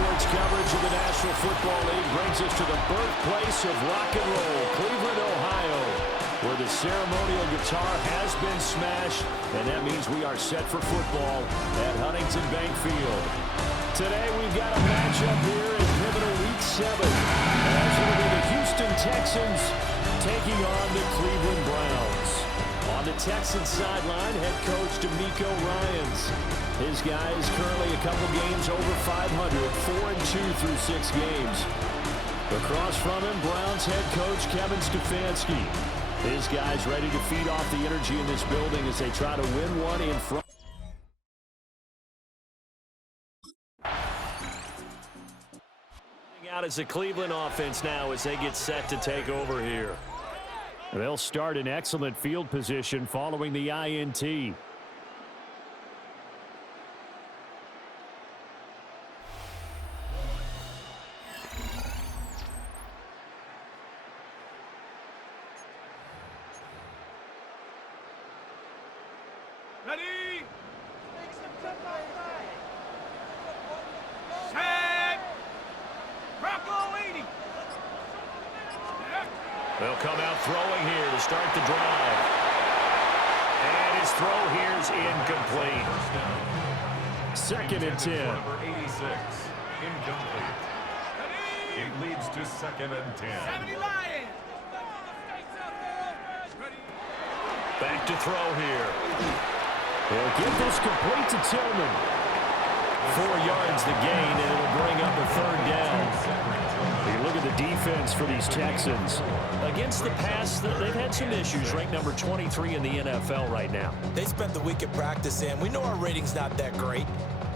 sports coverage of the National Football League brings us to the birthplace of rock and roll, Cleveland, Ohio, where the ceremonial guitar has been smashed, and that means we are set for football at Huntington Bank Field. Today we've got a matchup here in pivotal Week 7, as it will be the Houston Texans taking on the Cleveland Browns. On the Texans sideline, head coach DeMeco Ryans. His guys currently a couple games over 500, 4-2 through 6 games. Across from him, Browns head coach Kevin Stefanski. His guys ready to feed off the energy in this building as they try to win one in front. Out as the Cleveland offense now as they get set to take over here. They'll start in excellent field position following the INT. Ready? Set. Rocco 80. They'll come out throwing here to start the drive. And his throw here is incomplete. 2nd and 10. Number 86, incomplete. It leads to 2nd and 10. 70 Lions. Back to throw here. He'll get this complete to Tillman. 4 yards the gain, and it'll bring up a 3rd down. You look at the defense for these Texans. Against the pass, they've had some issues. Ranked number 23 in the NFL right now. They spent the week at practice, and we know our rating's not that great.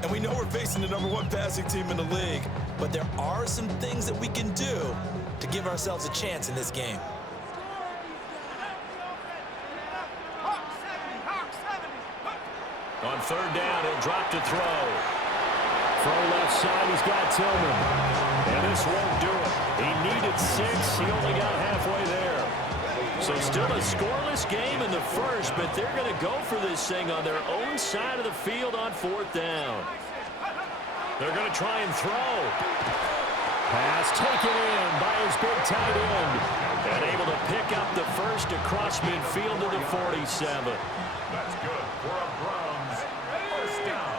And we know we're facing the #1 passing team in the league. But there are some things that we can do to give ourselves a chance in this game. On 3rd down, he'll drop to throw. Throw left side, he's got Tillman. And this won't do it. He needed 6. He only got halfway there. So still a scoreless game in the first, but they're going to go for this thing on their own side of the field on 4th down. They're going to try and throw. Pass taken in by his big tight end. And able to pick up the first across midfield to the 47. That's good for a Browns first down.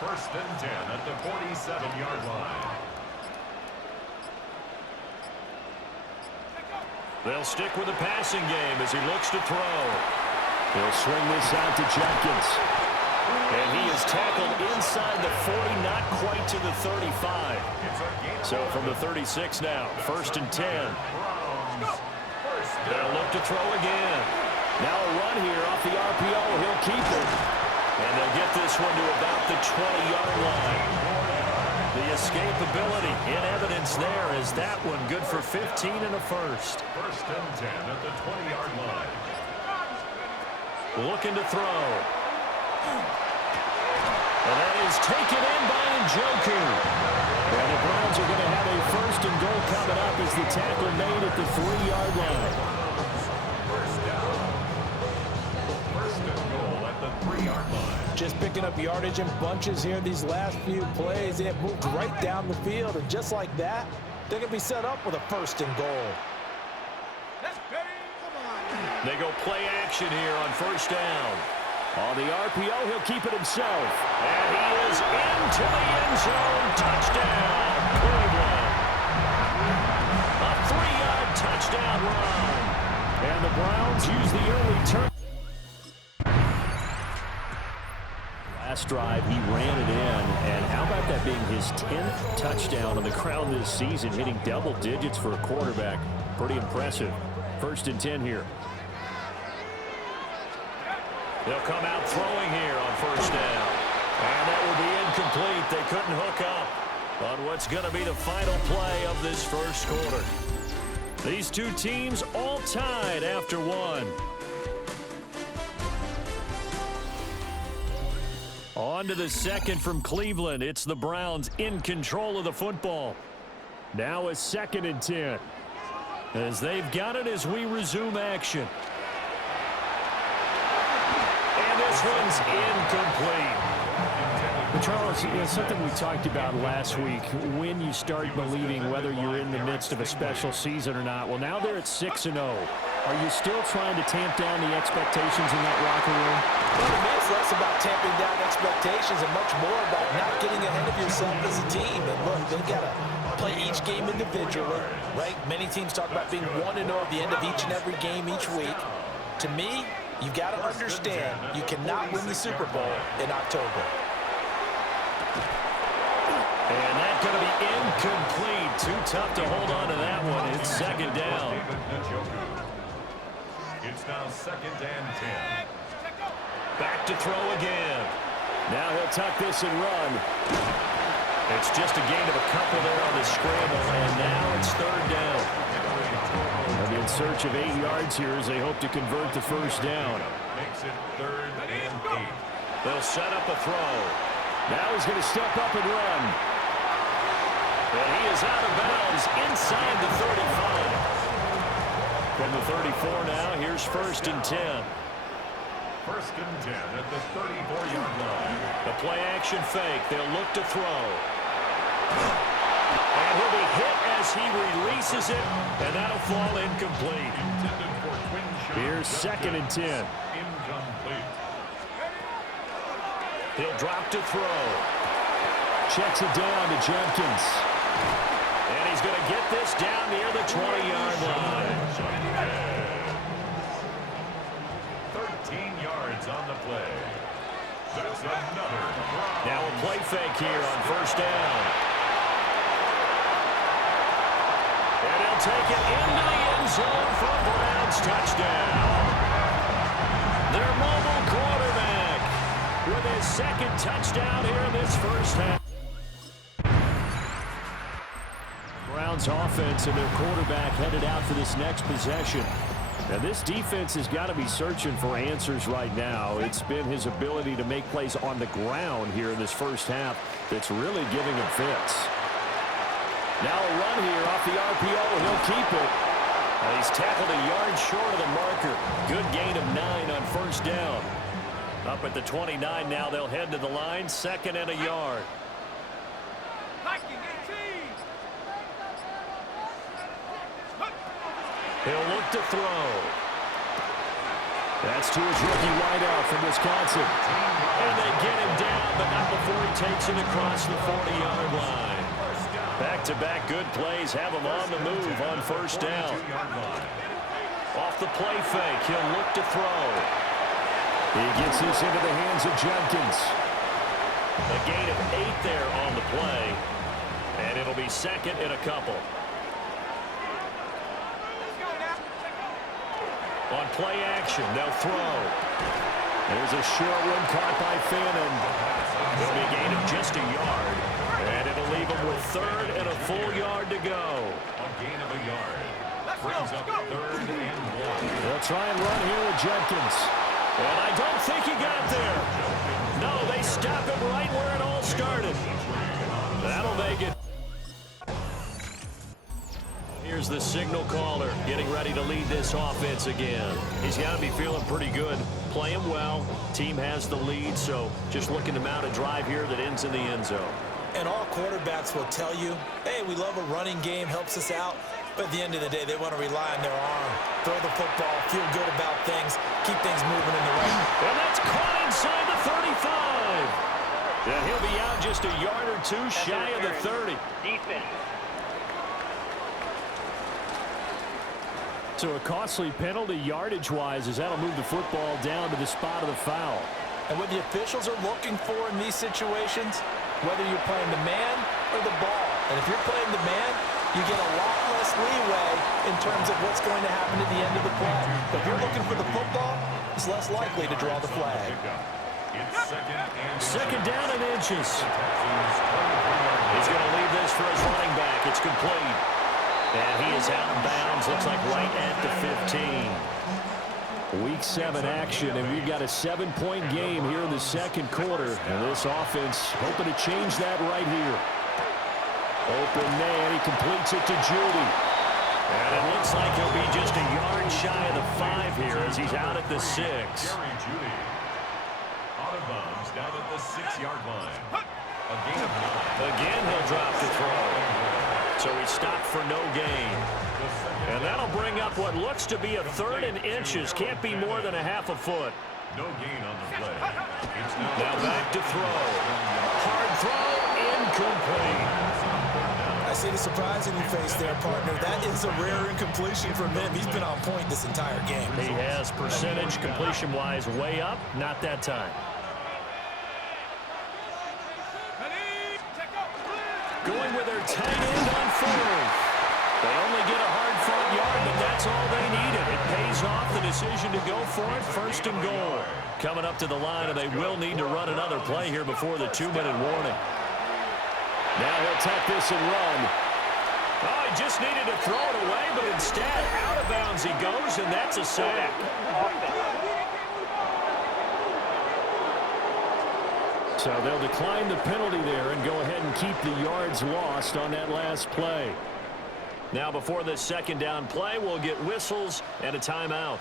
1st and 10 at the 47-yard line. They'll stick with the passing game as he looks to throw. He'll swing this out to Jenkins. And he is tackled inside the 40, not quite to the 35. So from the 36 now, 1st and 10. They'll look to throw again. Now a run here off the RPO. He'll keep it. And they'll get this one to about the 20-yard line. The escapability in evidence there as that one good for 15 and a first. 1st and 10 at the 20-yard line. Looking to throw. And that is taken in by Njoku. And the Browns are going to have a 1st and goal coming up as the tackle made at the 3-yard line. Just picking up yardage in bunches here these last few plays. They have moved right down the field, and just like that, they're going to be set up with a 1st and goal. They go play action here on 1st down. On the RPO, he'll keep it himself. And he is into the end zone. Touchdown, Cleveland. A 3-yard touchdown run. And the Browns use the early turn. Last drive, he ran it in, and how about that being his 10th touchdown on the ground this season, hitting double digits for a quarterback. Pretty impressive. 1st and 10 here. They'll come out throwing here on 1st down. And that will be incomplete. They couldn't hook up on what's going to be the final play of this first quarter. These two teams all tied after one. On to the 2nd from Cleveland. It's the Browns in control of the football. Now a 2nd and 10. As they've got it as we resume action. And this one's incomplete. But Charles, something we talked about last week, when you start believing whether you're in the midst of a special season or not. Well, now they're at 6-0. Are you still trying to tamp down the expectations in that locker room? Well, to me, it's less about tamping down expectations and much more about not getting ahead of yourself as a team. And look, they've got to play each game individually, right? Many teams talk about being 1-0 at the end of each and every game each week. To me, you've got to understand you cannot win the Super Bowl in October. And that's going to be incomplete. Too tough to hold on to that one. It's second down. It's now 2nd and 10. Back to throw again. Now he'll tuck this and run. It's just a gain of a couple there on the scramble, and now it's 3rd down. They'll be in search of 8 yards here as they hope to convert the first down. Makes it 3rd and 8. They'll set up a throw. Now he's going to step up and run. And he is out of bounds inside the 35. From the 34 now, here's 1st and 10. 1st and 10 at the 34-yard line. The play action fake. They'll look to throw. And he'll be hit as he releases it, and that'll fall incomplete. Here's 2nd and 10. Incomplete. He'll drop to throw. Checks it down to Jenkins. And he's going to get this down near the 20-yard line. 13 yards on the play. That's another. Now a play fake here on 1st down. And he'll take it into the end zone for a Browns touchdown. Their mobile quarterback with his 2nd touchdown here in this first half. Browns offense and their quarterback headed out for this next possession. Now this defense has got to be searching for answers right now. It's been his ability to make plays on the ground here in this first half that's really giving him fits. Now a run here off the RPO, and he'll keep it. And he's tackled a yard short of the marker. Good gain of 9 on 1st down. Up at the 29 now, they'll head to the line, 2nd and a yard. He'll look to throw. That's to his rookie wideout from Wisconsin. And they get him down, but not before he takes it across the 40-yard line. Back-to-back good plays have him on the move on 1st down. Off the play fake, he'll look to throw. He gets this into the hands of Jenkins. A gain of 8 there on the play. And it'll be 2nd and a couple. On play action, they'll throw. There's a short one caught by Fannin. There'll be a gain of just a yard. And it'll leave him with 3rd and a full yard to go. A gain of a yard. Brings up 3rd and 1. They'll try and run here with Jenkins. And I don't think he got there. No, they stop him right where it all started. That'll make it. Here's the signal caller getting ready to lead this offense again. He's got to be feeling pretty good. Playing well. Team has the lead, so just looking to mount a drive here that ends in the end zone. And all quarterbacks will tell you, hey, we love a running game, helps us out. But at the end of the day, they want to rely on their arm. Throw the football, feel good about things, keep things moving in the right. And that's caught inside the 35. And he'll be out just a yard or two shy of the 30. Defense. So a costly penalty yardage-wise as that'll move the football down to the spot of the foul. And what the officials are looking for in these situations, whether you're playing the man or the ball. And if you're playing the man, you get a lot less leeway in terms of what's going to happen at the end of the play. But if you're looking for the football, it's less likely to draw the flag. It's 2nd down and inches. He's going to leave this for his running back. It's complete. And he is out of bounds, looks like right at the 15. Week 7 action, and we've got a 7-point game here in the 2nd quarter. And this offense hoping to change that right here. Open man, he completes it to Judy. And it looks like he'll be just a yard shy of the 5 here as he's out at the 6. Jerry Judy. Out of bounds down at the 6-yard line. A gain of 9. Again, he'll drop the throw. So he stopped for no gain. And that'll bring up what looks to be a 3rd and inches. Can't be more than a half a foot. No gain on the play. It's Now back to throw. Hard throw, incomplete. I see the surprise in your face there, partner. That is a rare incompletion from him. He's been on point this entire game. He has percentage completion-wise way up. Not that time. Going with their tight end on 4th. They only get a hard-fought yard, but that's all they needed. It pays off the decision to go for it. 1st and goal. Coming up to the line, and they will need to run another play here before the 2-minute warning. Now he'll take this and run. Oh, he just needed to throw it away, but instead, out of bounds he goes, and that's a sack. So they'll decline the penalty there and go ahead and keep the yards lost on that last play. Now before this 2nd down play, we'll get whistles and a timeout.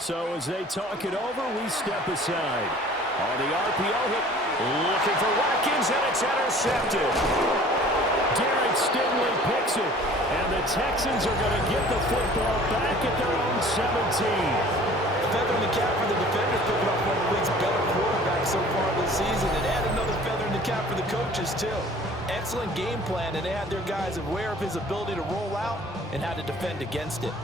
So as they talk it over, we step aside. On the RPO hit, looking for Watkins, and it's intercepted. Derek Stingley picks it, and the Texans are going to get the football back at their own 17. Feather in the cap for the defenders, picking off one of the league's better quarterbacks so far this season, and add another feather in the cap for the coaches, too. Excellent game plan, and they had their guys aware of his ability to roll out and how to defend against it.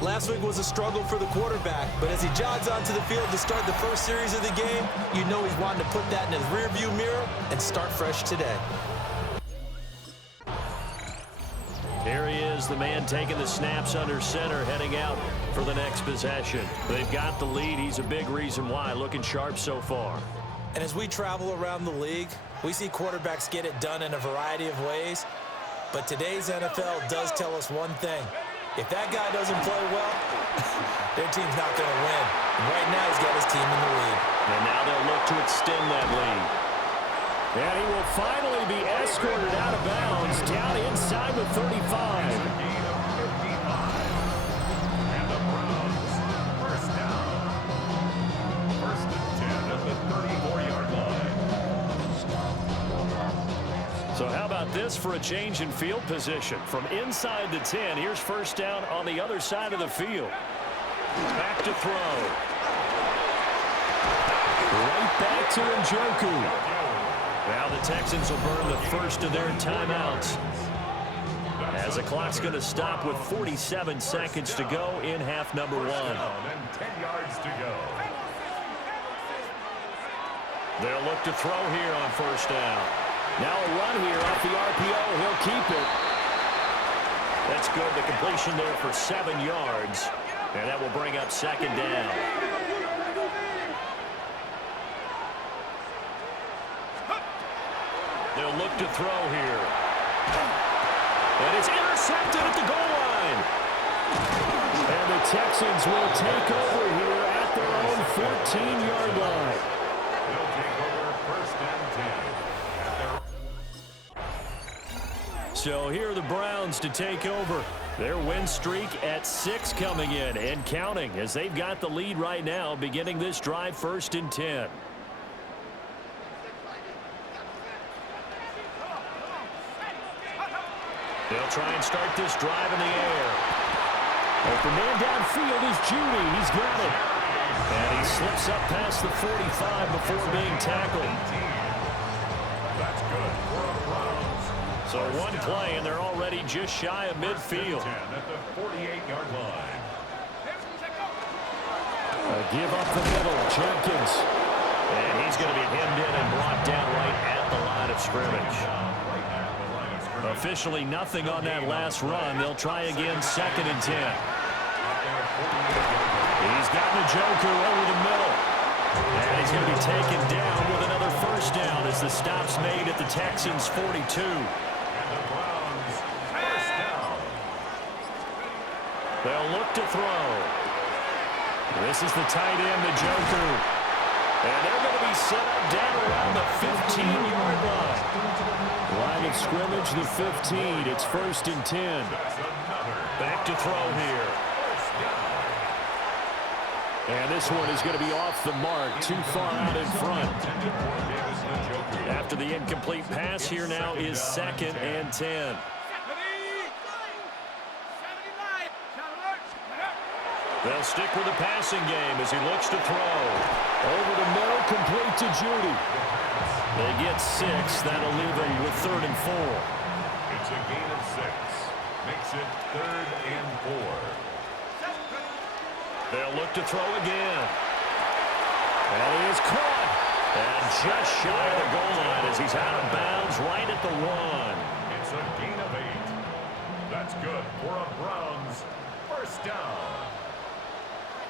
Last week was a struggle for the quarterback, but as he jogs onto the field to start the first series of the game, you know he's wanting to put that in his rearview mirror and start fresh today. Here he is, the man taking the snaps under center, heading out for the next possession. They've got the lead. He's a big reason why. Looking sharp so far. And as we travel around the league, we see quarterbacks get it done in a variety of ways. But today's NFL does tell us one thing. If that guy doesn't play well, their team's not going to win. And right now, he's got his team in the lead. And now they'll look to extend that lead. And he will finally be escorted out of bounds down inside the 35. gain of 55. And the Browns, 1st down. 1st and 10 at the 34-yard line. So how about this for a change in field position? From inside the 10, here's 1st down on the other side of the field. Back to throw. Right back to Njoku. Now the Texans will burn the first of their timeouts, as the clock's going to stop with 47 seconds to go in half number 1. And 10 yards to go. They'll look to throw here on 1st down. Now a run here off the RPO. He'll keep it. That's good. The completion there for 7 yards, and that will bring up 2nd down. They'll look to throw here. And it's intercepted at the goal line. And the Texans will take over here at their own 14-yard line. They'll take over 1st and 10. So here are the Browns to take over. Their win streak at 6 coming in and counting, as they've got the lead right now, beginning this drive 1st and 10. They'll try and start this drive in the air. Open man downfield is Judy. He's got it. And he slips up past the 45 before being tackled. That's good for the Browns. So one play, and they're already just shy of midfield. 10 at the 48-yard line. A give up the middle, Jenkins. And he's going to be hemmed in and brought down right at the line of scrimmage. Officially nothing on that last run. They'll try again 2nd and 10. He's got Njoku over the middle. And he's going to be taken down with another 1st down as the stop's made at the Texans' 42. And the Browns, 1st down. They'll look to throw. This is the tight end, Njoku. And they're going to be set up down around the 15-yard line. Line of scrimmage, the 15. It's 1st and 10. Back to throw here. And this one is going to be off the mark, too far out in front. the incomplete pass. Here now is 2nd and 10. They'll stick with the passing game as he looks to throw. Over the middle, complete to Judy. They get 6. That'll leave them with 3rd and 4. It's a gain of 6. Makes it 3rd and 4. They'll look to throw again. And he is caught. And just shy of the goal line as he's out of bounds right at the 1. It's a gain of 8. That's good for a Browns first down.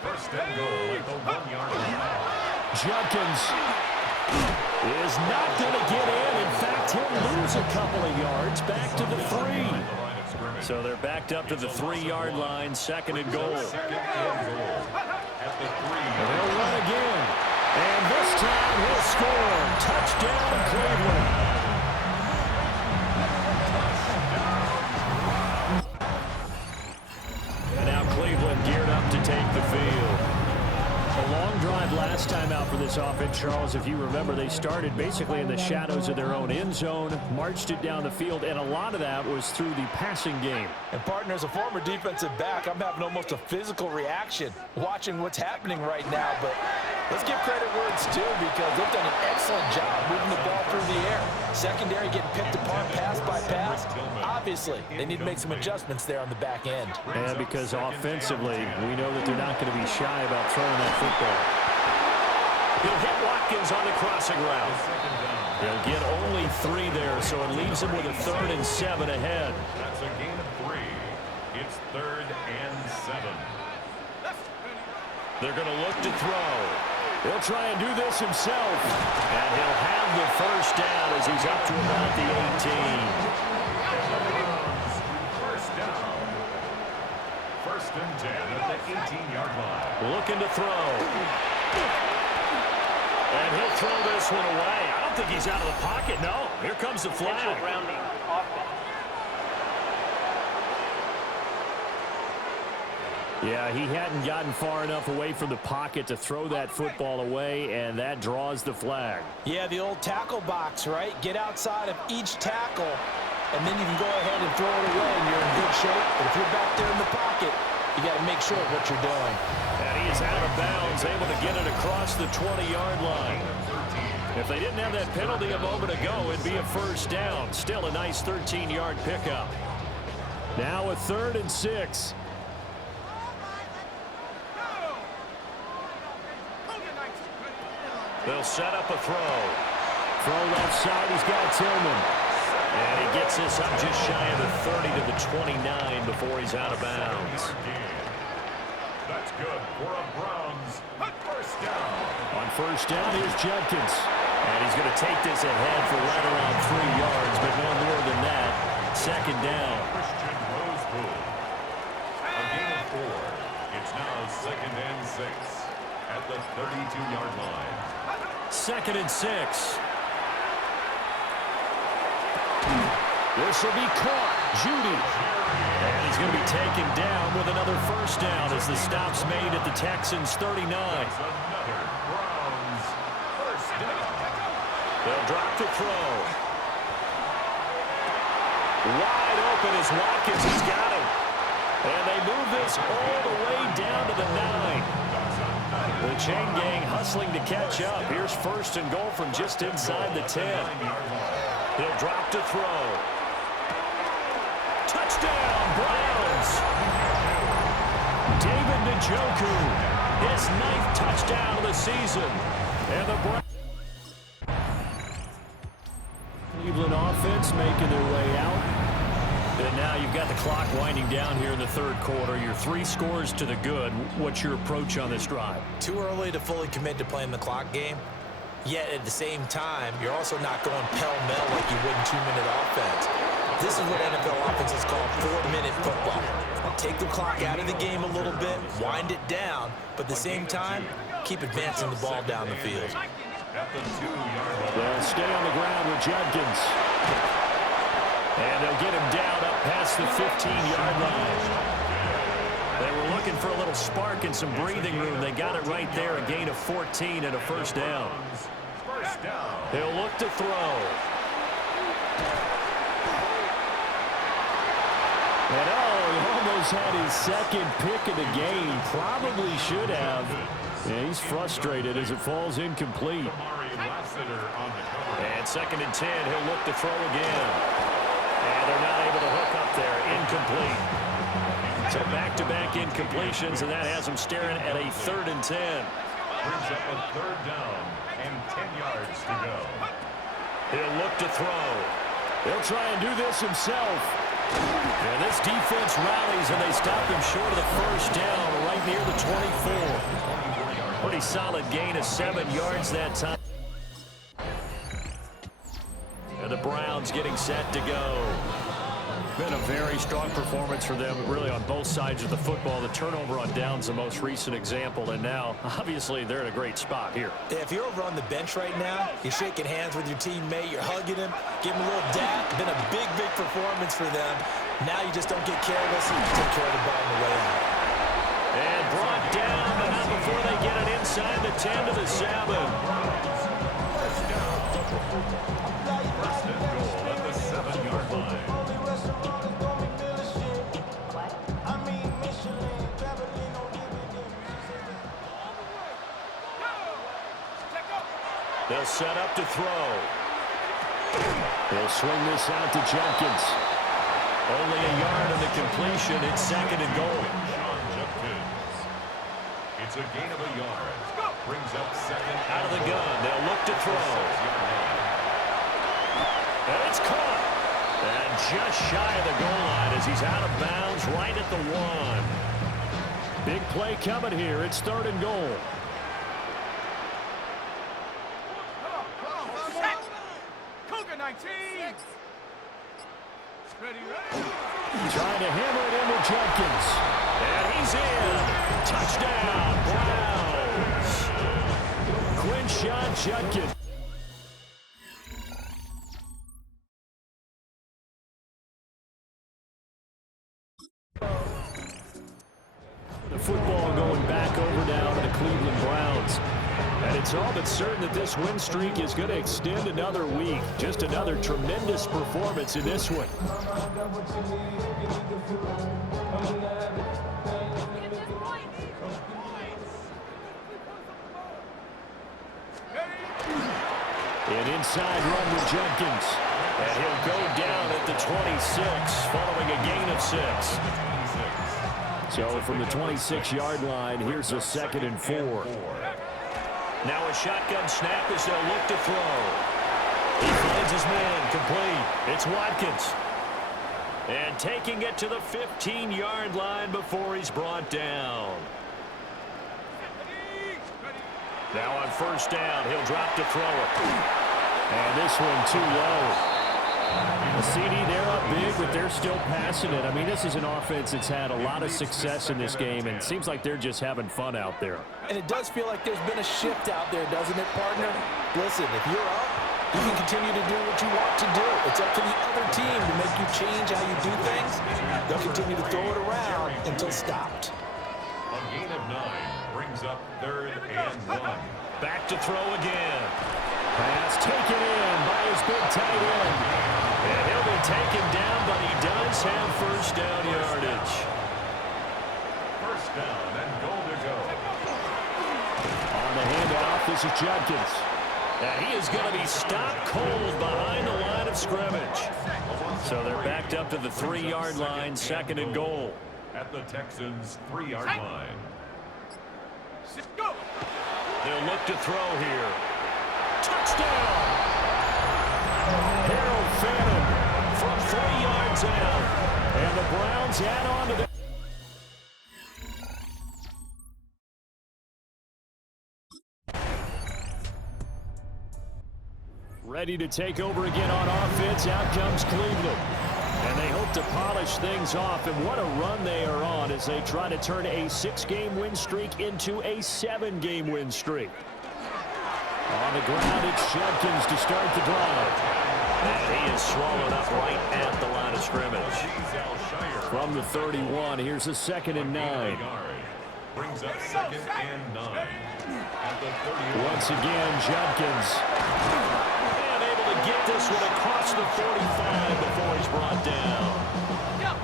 First and goal at the 1-yard line. Judkins is not going to get in. In fact, he'll lose a couple of yards back to the 3. So they're backed up to the 3-yard line, 2nd and goal. Second and goal at the 3. They'll run again. And this time he'll score. Touchdown, Cleveland. And now Cleveland geared up to take the field. A long drive last time out for this offense, Charles. If you remember, they started basically in the shadows of their own end zone, marched it down the field, and a lot of that was through the passing game. And, partner, as a former defensive back, I'm having almost a physical reaction watching what's happening right now. But let's give credit where it's due because they've done an excellent job moving the ball through the air. Secondary getting picked apart pass by pass. Obviously, they need to make some adjustments there on the back end. And because offensively, we know that they're not going to be shy about throwing that football. He'll hit Watkins on the crossing route. They'll get only 3 there, so it leaves him with a 3rd and 7 ahead. That's a gain of 3. It's 3rd and 7. They're going to look to throw. He'll try and do this himself. And he'll have the first down as he's up to about the 18. First down. 1st and 10 at the 18-yard line. Looking to throw. And he'll throw this one away. I don't think he's out of the pocket. No, here comes the flag. Yeah, he hadn't gotten far enough away from the pocket to throw that football away, and that draws the flag. Yeah, the old tackle box, right? Get outside of each tackle, and then you can go ahead and throw it away, and you're in good shape. But if you're back there in the pocket, you got to make sure of what you're doing. And he is out of bounds, able to get it across the 20-yard line. If they didn't have that penalty a moment ago, it'd be a first down. Still a nice 13-yard pickup. Now a 3rd and 6. They'll set up a throw. Throw left side, he's got Tillman. And he gets this up just shy of the 30 to the 29 before he's out of bounds. That's good for a Browns first down. On first down, here's Judkins. And he's going to take this ahead for right around 3 yards, but no more than that. 2nd down. Christian Rosebud. A gain of 4. It's now 2nd and 6 at the 32-yard line. 2nd and 6. This will be caught. Judy. And he's going to be taken down with another first down as the stop's made at the Texans' 39. That's another Browns first down. They'll drop to throw. Wide open as Watkins has got him. And they move this all the way down to the 9. The chain gang hustling to catch up. Here's 1st and goal from just inside the 10. He'll drop to throw. Touchdown, Browns! David Njoku, his 9th touchdown of the season. And the Browns. Cleveland offense making their way out. And now you've got the clock winding down here in the 3rd quarter. You're 3 scores to the good. What's your approach on this drive? Too early to fully commit to playing the clock game. Yet at the same time, you're also not going pell-mell like you would in 2-minute offense. This is what NFL offenses call 4-minute football. Take the clock out of the game a little bit, wind it down, but at the same time, keep advancing the ball down the field. They'll stay on the ground with Judkins. And they'll get him down up past the 15-yard line. They were looking for a little spark and some breathing room. They got it right there, a gain of 14 and a first down. First down. He'll look to throw. And he almost had his second pick of the game. Probably should have. And he's frustrated as it falls incomplete. And 2nd and 10, he'll look to throw again. And they're not able to hook up there. Incomplete. So back-to-back incompletions, and that has him staring at a 3rd and 10. Brings up a 3rd down and 10 yards to go. He'll look to throw. He'll try and do this himself. And this defense rallies, and they stop him short of the 1st down right near the 24. Pretty solid gain of 7 yards that time. And the Browns getting set to go. Been a very strong performance for them, really, on both sides of the football. The turnover on downs, the most recent example, and now, obviously, they're in a great spot here. Yeah, if you're over on the bench right now, you're shaking hands with your teammate, you're hugging him, giving him a little dap. Been a big, big performance for them. Now you just don't get careless and take care of the ball on the way out. And brought down, but not before they get it inside the 10 to the 7. First and goal at the 7-yard line. They'll set up to throw. They'll swing this out to Jenkins. Only a yard on the completion. It's 2nd and goal. It's a gain of a yard. Brings up 2nd. Out of the gun. They'll look to throw. And it's caught. And just shy of the goal line as he's out of bounds right at the 1. Big play coming here. It's 3rd and goal. Trying to hammer it in with Jenkins. And he's in. Touchdown, Browns. Quinshon Judkins. The football going back over now to the Cleveland Browns. And it's all but certain that this win streak is going to extend another week. Just another tremendous performance in this one. An inside run with Jenkins. And he'll go down at the 26, following a gain of 6. So from the 26-yard line, here's a 2nd and 4. Now a shotgun snap as they'll look to throw. He finds his man complete. It's Watkins. And taking it to the 15-yard line before he's brought down. Now on 1st down, he'll drop to throw it. And this one too low. The CD, they're up big, but they're still passing it. I mean, this is an offense that's had a lot of success in this game, and it seems like they're just having fun out there. And it does feel like there's been a shift out there, doesn't it, partner? Listen, if you're up, you can continue to do what you want to do. It's up to the other team to make you change how you do things. They'll continue to throw it around until stopped. A gain of 9 brings up 3rd and 1. Back to throw again. Pass taken in by his big tight end. And he'll be taken down, but he does have 1st down yardage. 1st down and goal to go. On the handoff, this is Judkins. Now he is going to be stopped cold behind the line of scrimmage. So they're backed up to the 3-yard line, 2nd and goal. At the Texans' 3-yard line. They'll look to throw here. Touchdown! Harold Phantom from 3 yards out. And the Browns add on to the... Ready to take over again on offense. Out comes Cleveland. And they hope to polish things off. And what a run they are on as they try to turn a 6-game win streak into a 7-game win streak. On the ground, it's Judkins to start the drive. And he is swallowed up right at the line of scrimmage. From the 31, here's a 2nd and 9. Brings up 2nd and 9. At the 31. Once again, Judkins. And able to get this one across the 45 before he's brought down.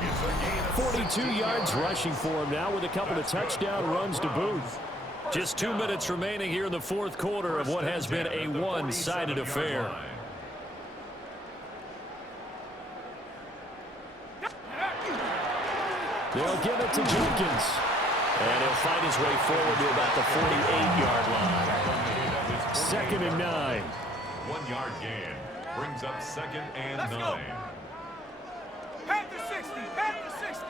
It's a gain of 42 yards rushing for him now with a couple of touchdown runs to boot. Just 2 minutes remaining here in the fourth quarter of what has been a one-sided affair. They'll give it to Jenkins. And he'll fight his way forward to about the 48-yard line. 2nd and 9. 1 yard gain. Brings up 2nd and Let's 9. go. Pat the 60. Pat the 60.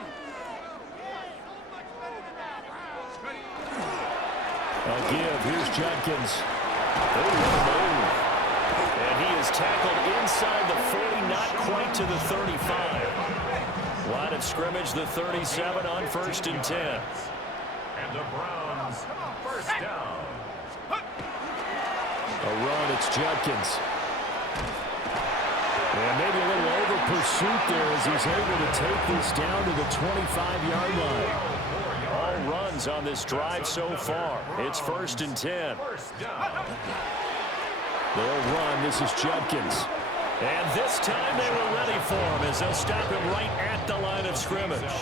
Ready. A give. Here's Jenkins. Oh, what a move. And he is tackled inside the 40, not quite to the 35. Line of scrimmage, the 37 on 1st and 10. And the Browns, first down. A run, it's Judkins. And maybe a little over pursuit there as he's able to take this down to the 25-yard line. All runs on this drive so far. It's 1st and 10. First down. They'll run. This is Judkins. And this time they were ready for him as they'll stop him right at the line of scrimmage.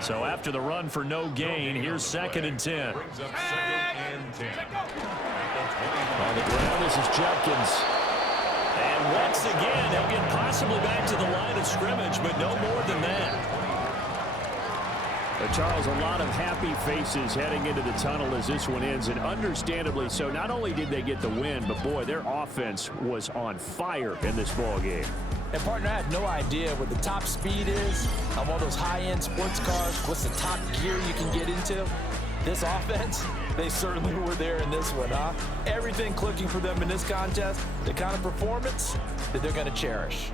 So after the run for no gain, here's 2nd and 10. Brings up 2nd and 10. On the ground, this is Judkins. And once again, he'll get possibly back to the line of scrimmage, but no more than that. Charles, a lot of happy faces heading into the tunnel as this one ends, and understandably so. Not only did they get the win, but boy, their offense was on fire in this ball game. And partner, I have no idea what the top speed is on one of those high-end sports cars. What's the top gear you can get into? This offense, they certainly were there in this one, huh? Everything clicking for them in this contest, the kind of performance that they're going to cherish.